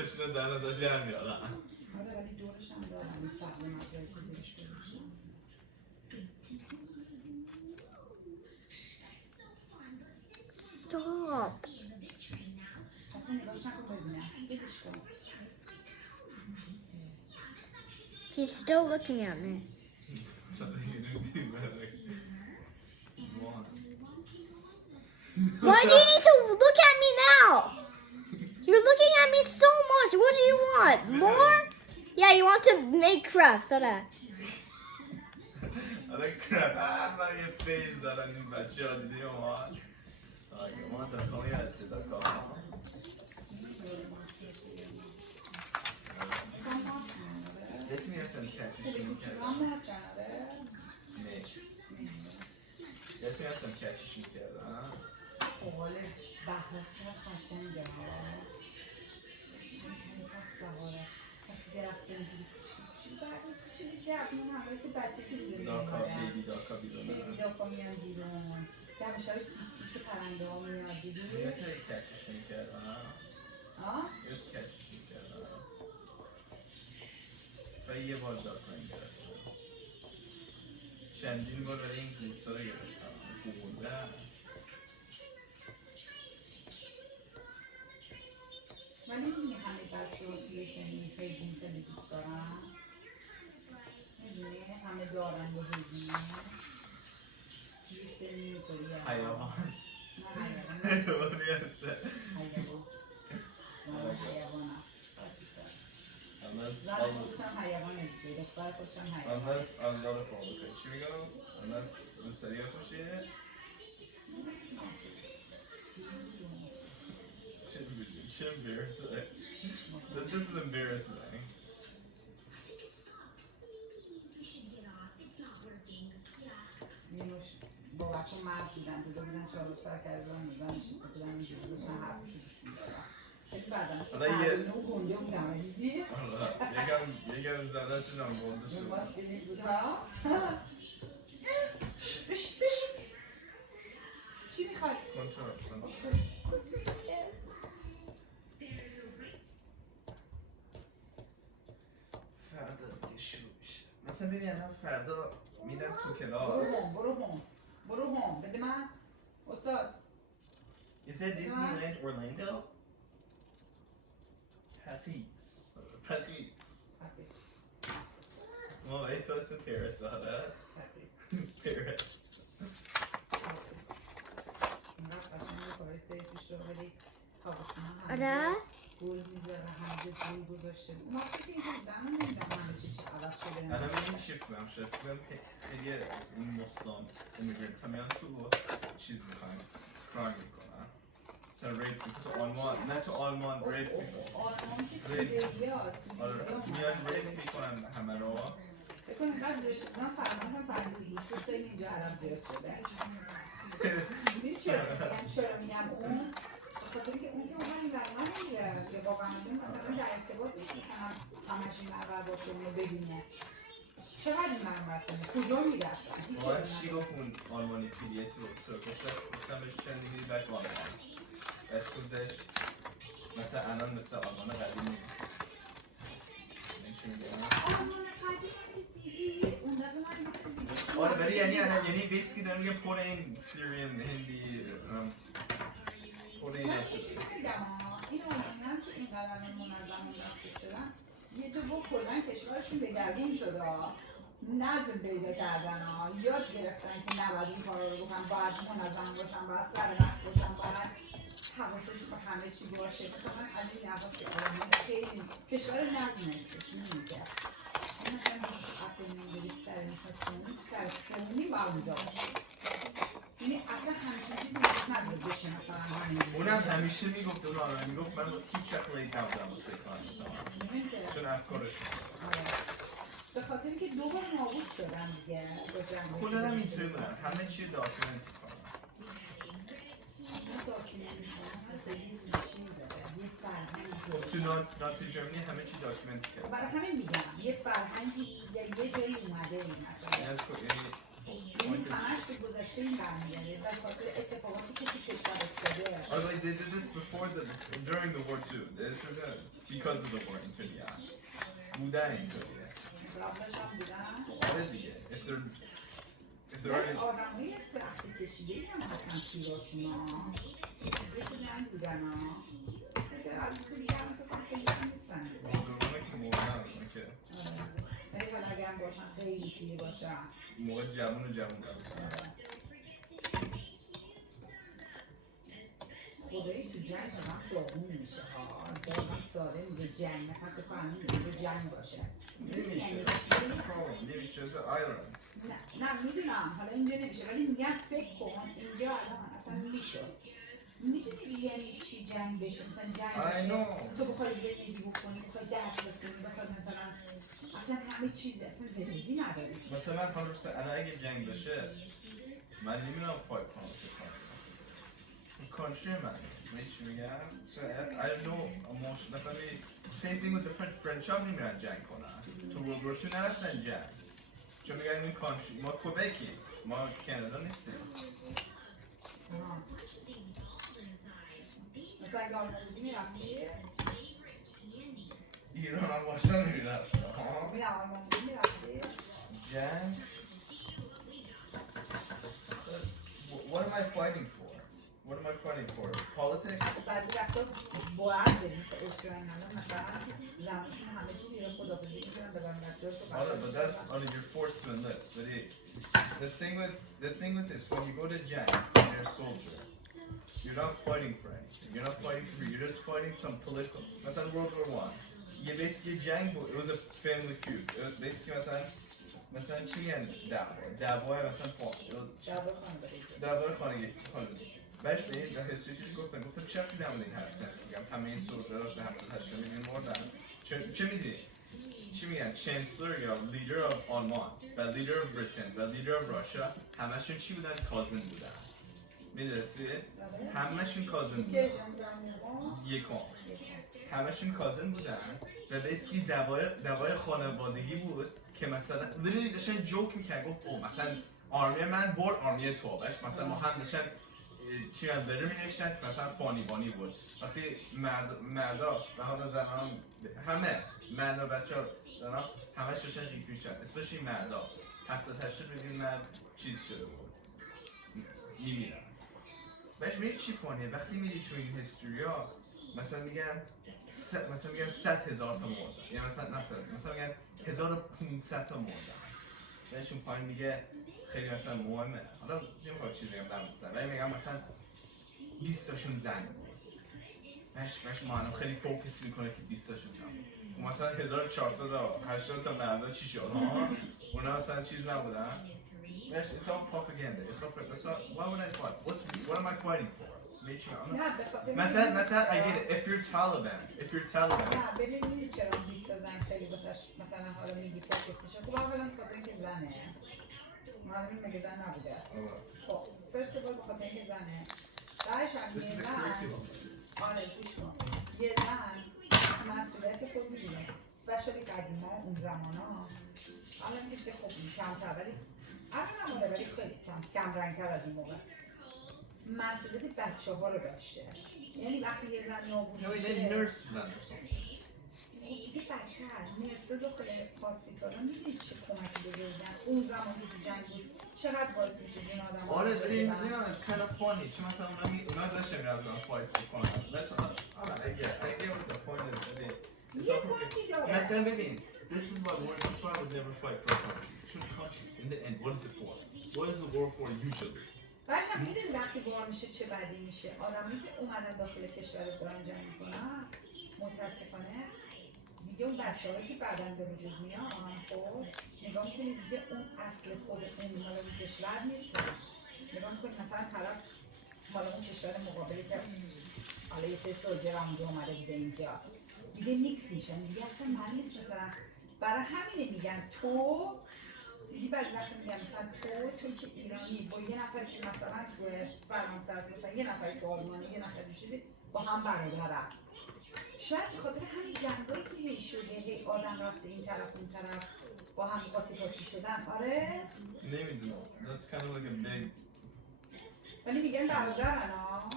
پولشون در ازش در میارن. آره ولی دورش هم دارن این سقل مجال که زیرش بزنن. Stop. اصلا نگاش نکن ببینم. بدش کن. He's still looking at me. Why do you need to look at me now? You're looking at me so much. What do you want? More? Yeah, you want to make crafts. So that. آره کرپ اول یه فیز دارن این بچه ها دیدی اومد ما دکامی هستی دکام Let me have some catfish in the Let me have some catfish in the اوال بحر چرا خشنگه ها درخت اینجوری کوچولو جوون هم مثل بچه که بیرون بیبی داکا بیرون بیبی داکا میان بیرون دمش های چیک چیک پرنده ها میاد بیرون یه تایی کچش میکردن یه کچش میکردن و یه بار داکا این گرفتن چندین بار برای این گوستا رو گرفتن گوگونده ولی میدونی همه بچه ها توی سنی خیلی خیلی دوست دارن میدونی همه دارن یه حیوانی توی سنی میکنی حیوان نه حیوان حیوانی هسته حیوان زن خودشم حیوانه دیگه دختر خودشم حیوان Unless I'm not a follow coach. Here we go. Unless دوست داری بپوشیه چه embarrassing. This is embarrassing. اینوش با بچه مرد بودن دیده بودن چهار سر کرده بودن میدن نشسته بودن اینجوری داشتن حرفشو گوش میدادن خیلی بعدنش رو پرونه و گنده بودن دیدی؟ یکم زده شدم گنده به شدم ماسکلی بود ها؟ بشین چی میخوای؟ کنترل فردا دیگه شروع میشه مثلا ببین الان فردا میرم تو کلاس برو هم بده من استاد Is that Disneyland Orlando? Paris ما باید تو هستم پاریس آره؟ پاریس آره؟ گل میذاره همه گل گذاشته ما فکر اینجا بودن نمیدونم همه چی عوض شده الان میدونی شیفتم خیلی از این مسلم امیگرنت همیان تو چیز میکنن کار میکنن مثلا ریپ تو آلمان نه تو آلمان ریپ آلمان که سیبریا میان ریپ میکنن همه رو بکن اینقدر زیر شدن فرمان هم فرسیگی تو خیلی اینجا عرب زیاد شده میدونی چرا میگم اون خاطر که اون که اون این برنامه نمیره یا با برنامه مثلا در ارتباط نیست مثلا همش این برنامه باشه اونو ببینه چقدر این برنامه کجا میرفتن؟ باید چی گفت اون آلمانی پیلیه تو گفتم بهش چند میری بک آلمان بس گفتش مثلا الان مثل آلمان قدیم نیست آره ولی یعنی بیسکی دارم میگم پر این سیریان هندی پر این من چیزی میگم این آلمانی هم که اینقدر منظم رفته شدن یه دو با کلن کشورشون دگرگون شده نظم پیدا کردن یاد گرفتن که نباید این کار رو بکنن باید منظم باشن باید سر وقت باشن باید حواسش به همه چی باشه مثلا از این لحاظ که آلمان خیلی کشور نظم هستش نمیگه این مثلا وقتی میگه سر سمونی باید داشت یعنی اصلا همیشه چیزی نیست نداره بشه مثلا همین اونم همیشه میگفت اون آره میگفت من باید هیچ وقت لیت نبودم و 3 ساعت میتونم چون افکارش به خاطر که دو بار نابود شدن دیگه کلا هم اینطوری بودن همه چی داکیومنت کنن تو نازی جرمنی همه چی داکیومنت کرد برای همین میگم یه فرهنگی یا یه جایی اومده این مثلا از این همش به گذشته این برمیگرده و خاطر اتفاقاتی که تو کشور افتاده. Or like they did this before during the war too. This isn't because of the war اینطوریه. بودن اینطوریه. قبلش هم بودن. آره دیگه. If they're already آدمای سخت کشیده‌ای هم هستن تویشون ها. چیزی که نبودن ها. دیگه از دیگه هم فکر کنم خیلی هم نیستن. موقعی که موقعا که ولی حالا اگر هم باشن خیلی پیر باشن. موقع جوون باشن. خدایی تو جنگ هم داغون میشه ها. داغون ساده میگه جنگ. مثلا تو کنم میگه جنگ باشه. نمیشه از آیرلند. نه میدونم حالا اینجا نمیشه ولی میگم فکر کن اینجا الان اصلا میشه. میدونی یعنی چی جنگ بشه مثلا جنگ بشه تو بخوای زندگی بکنی بخوای درس بخونی بخوای مثلا اصلا همه چیز اصلا زندگی نداری مثلا الان اگه جنگ بشه من نمیدونم فایت کنم کنشوی من میشه میگم so I have no emotion مثلا same thing with the French هم نمیرن جنگ کنن تو World War II نرفتن جنگ چون میگن این کانشوی ما کوبکی ما کانادا نیستیم مثلا اگه آلمانی میرفتی ایران هم باشن میرفت میرم آلمانی میرفتی جنگ What am I fighting for? What am I fighting for? Politics? بعضی وقتا باید بریم مثل اوکراین مثلا زمانشون همه چیز ایران خدافزی میکنن به بچه‌ها But that's only you're forced to enlist. But the thing with this, when you go to Jen, you're a soldier. You're not fighting for anything. You're not fighting for you. You're just fighting some political. مثلا World War I. You basically Jen. It was a family feud. It was basically مثلا چی میگن دعوا مثلا دعوا خانگی بهش به این هستریش گفتم چه رفتی در مورد این حرف زدی میگم همه این سولجرها به 78 میلیون مردن چه میدونی چی میگن چانسلر یا لیدر اف آلمان و لیدر اف بریتن و لیدر اف راشیا همشون چی بودن کازن بودن میدرسی همشون کازن بودن یکم همشون کازن بودن و بیسیکلی دوای خانوادگی بود که مثلا لیترالی داشتن جوک میکرد گفت او مثلا آرمی من برد آرمی تو باش مثلا ما هم داشتن چی از لتر مینوشتن مثلا فانی بود وقتی مردا و حالا زنان همه مرد و بچه ها زنان همه داشتن قیف میشن اسپشلی مردا 78 میلیون مرد چیز شده بود میمیرن بهش میگه چی فانیه وقتی میری تو این هستوریا مثلا میگن 100,000 تا مردن یا مثلا میگن 1500 تا مردن بهشون پایین میگه خیلی مثلا مهمه حالا نمیخواد چیزی بگم در مثلا ولی میگم مثلا 20 تاشون زن بود بهش معلوم خیلی فوکس میکنه که 20 تاشون زن بود مثلا 1480 تا مردا چی شد اونا مثلا چیز نبودن it's all propaganda it's all why would I fight what am I fighting for مثلا if you're Taliban نه ببینید چرا 20 تا زن خیلی مثلا حالا میگی فوکس میشه خب اولا بخاطر اینکه زنه معلوم مگه زن نبوده خب فرست بار بخاطر اینکه زنه بعدش هم یه زن آره گوش کن یه زن مسئولیت خود میدونه اسپشالی قدیما اون زمان ها الان که خوب کمتر ولی الان هم ولی خیلی کم رنگتر از این موقع مسئولیت بچه ها رو داشته یعنی وقتی یه زن نابود میشه دیگه بدتر نرسه داخل هاسپیتال ها میدونی چه کمکی بزرگن اون زمان که تو جنگ بود چقدر باعث میشه این آدم ها آره داریم it's kind of funny چون مثلا اونا داشته میرازن فایت بکنن I get what the point is یه پوینتی داره مثلا ببین this is why I would never fight for a country in the end what is it for what is the war for usually بچه هم میدونی وقتی بار میشه چه بدی میشه آدمی که اومدن داخل کشورت دارن جنگ میکنن متاسفانه دیگه اون بچه هایی که بعداً به وجود میان خب نگاه میکنی دیگه اون اصل خود اون مال اون کشور نیست نگاه میکنی مثلا طرف مال اون کشور مقابلی که حالا یه سری سولجر هم اومده بوده اینجا دیگه نیکس میشن دیگه اصلا من نیست مثلا برای همینه میگن تو دیگه بعضی وقت میگن مثلا تو که ایرانی با یه نفر که مثلا تو فرانسه هست مثلا یه نفر تو آلمانی یه نفر چیزی با هم برادرن شاید بخاطر همین جنگایی که هی شده هی آدم رفته این طرف اون طرف با هم قاطی پاچی شدن. آره نمیدونم. That's kind of like a big. ولی میگن برادرن ها،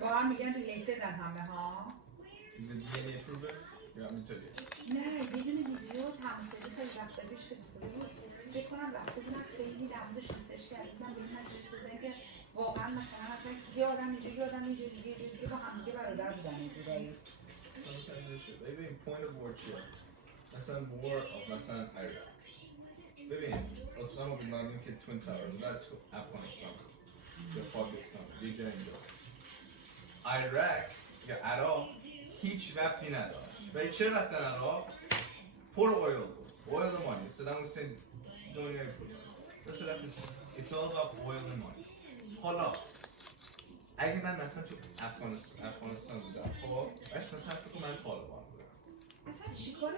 با هم میگن ریلیتدن همه ها. Is it DNA proven? Yeah, let me tell you. نه یه دونه ویدیو تمثیلی خیلی وقت پیش فرستاده بود، فکر کنم رفته بودم خیلی در موردش ریسرچ کردم ببینم چه چیزایی که واقعا مثلا یه آدم اینجوری یه آدم اینجوری با هم دیگه برادر بودن اینجوری. Sometimes this shit. ببین point of war چیه؟ مثلا war of مثلا عراق. ببین اسامه بن لادن که توین تاور زد تو افغانستان یا پاکستان یه جای اینجا. عراق یا عراق هیچ ربطی نداشت. ولی چه رفتن عراق؟ پر اویل بود. اویل و مانی. صدام حسین دنیای پول. بس رفتن. It's all about oil and money. حالا اگه من مثلا تو افغانستان بودم خب باش مثلا فکر کنم من طالبان بودم. اصلا چیکار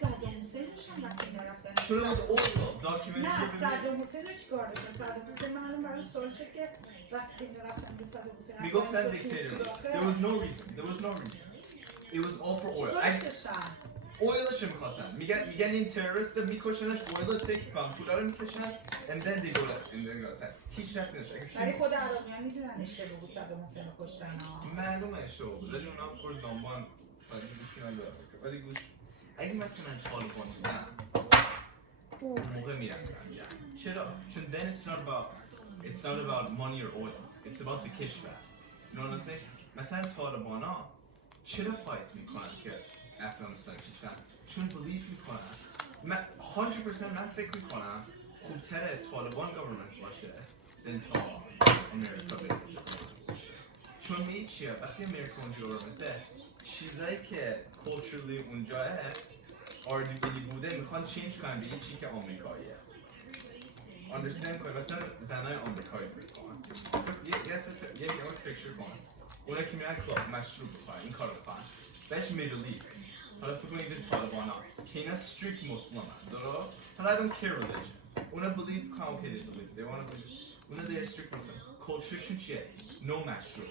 صدام حسین داشتن وقتی اینا رفتن؟ چون از oil documentary نه ببینید. صدام حسین رو چیکار داشتن؟ صدام حسین معلوم برای سوال شد که وقتی اینا رفتن به صدام حسین میگفتن dictator. There was no reason. There was no reason. It was all for oil. چیکارش داشتن؟ اویلش میخواستن. میگن این تروریست میکشنش اویل تک کام پولا رو میکشن and then they go left and then go south. هیچ رفتی نشه. ولی خود عراقیان میدونن اشتباه بود صدام حسین رو کشتن ها. معلومه اشتباه بود. ولی اونا خود دنبال فایده میکنن داره. ولی گوش اگه مثلا طالبان بودن اون موقع میرفتن جنگ. چرا؟ چون then it's not about money or oil. It's about the کشور. You know what I'm saying? مثلا طالبانا چرا فایت میکنن که افغانستان کشور؟ چون believe میکنن. من 100% من فکر میکنم خوبتره طالبان گورنمنت باشه than تا امریکا باشه. چون می چیه؟ وقتی امریکا اونجا گورنمنته چیزایی که کلچرلی اونجاه آردیگلی بوده میخوان چینج کنن به یه چی که آمریکاییه. understand کنید مثلا زنای آمریکایی فکر کنن یه فکر کنن اونا که میرن کلاب مشروب بخورن این کار بخورن بهش میدل ایست حالا فکر کنید این طالبان ها که اینا ستریکت مسلم هست درست؟ حالا I don't care religion اونا believe کنن okay they believe they wanna believe اونا they're strict muslim کلچرشون چیه؟ no مشروب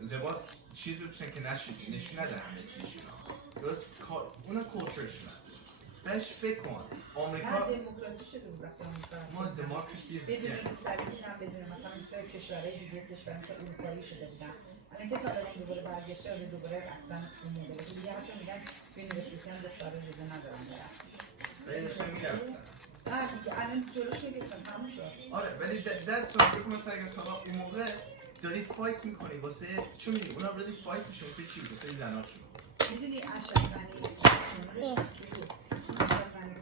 لباس چیز بپوشن که نشون نده همه چیزشون درست اونا کلچرشون بهش فکر کن آمریکا دموکراسی شده بود رفتن ما دموکراسی بدون سریعی هم بدون مثلا مثل کشورهای دیگه کشور مثل اروپایی شده بودن الان که طالبان دوباره برگشته آره دوباره رفتن اون مدل دیگه حتی میگن به یونیورسیتی هم دخترها اجازه ندارن برن داشتن میرفتن دیگه الان جلوش رو گرفتن تموم شد آره ولی that's what فکر کنم مثلا اگه طالب اون موقع داری فایت میکنی واسه چون میدونی اونا really فایت میشه واسه چی؟ واسه زناشون میدونی اشرف غنی اشرف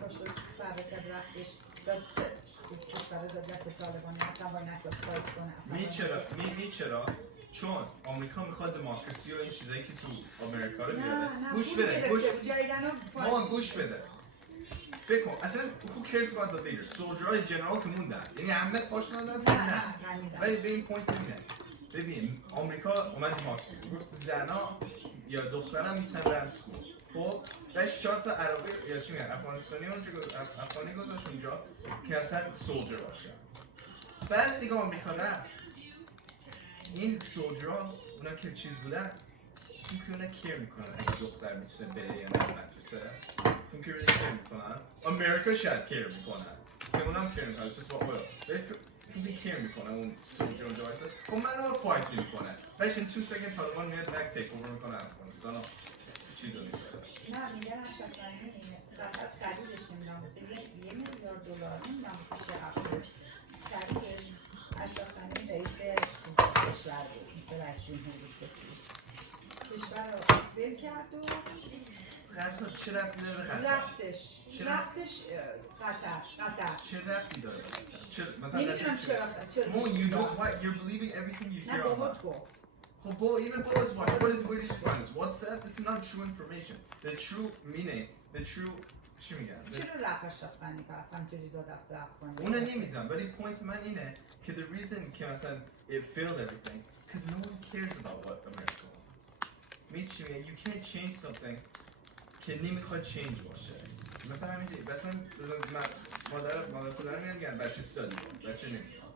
پاشو فرقت رفتش داد کشور داد دست طالبان اصلا با این اساس فایت کنه می چرا؟ چون آمریکا میخواد دموکراسی و این چیزایی که تو آمریکا رو بیاره گوش بده گوش بده فکر کن اصلا who cares about the leaders سولجرهای جنرال که موندن یعنی همه پاشنان نه ولی به این پوینت اینه ببین آمریکا اومد دموکراسی گفت زنا یا دخترم میتونن برن سکول خب بهش 4 تا عربی یا چی میگن افغانستانی افغانی گذاشت اونجا که اصلا سولجر باشن بعد دیگه آمریکا نه این سولجرها اونا که چیز بودن فکر اونا کیر میکنن اگه دختر میتونه بره یا نه مدرسه فکر اونا کیر میکنن امریکا شاید کیر میکنن که اونم کیر میکنن it's just what oil فکر کیر میکنن اون سولجر اونجا وایسه خب من رو فایت میکنن بعدش این 2 سکند طالبان میاد بک تیک اوور میکنن افغانستان چیز رو میکنن نه میگن اشرف غنی فقط خریدش نمیدونم واسه $1 میلیارد نمیدونم واسه چقدر خریدش اشرف غنی رئیس کشور بود مثل رئیس جمهوری کسی کشور رو ول کرد و قطر چه ربطی داره به قطر؟ رفتش قطر چه ربطی داره؟ نمیدونم چرا Mo, you don't what you're believing everything you نه hear بابات online. گفت Well, Bo, even Bo is what is British friends? WhatsApp? This is not true information. The true meaning, the true چی میگن؟ چرا رفت اشرف غنی پس همطوری داد رفت افغان اونو نمیدونم ولی پوینت من اینه که the reason که مثلا it failed everything because no one cares about what America wants. میچی میگن you can't change something که نمیخواد change باشه. مثلا همین مثلا مادر پدر میگن بچه استادی بچه نمیخواد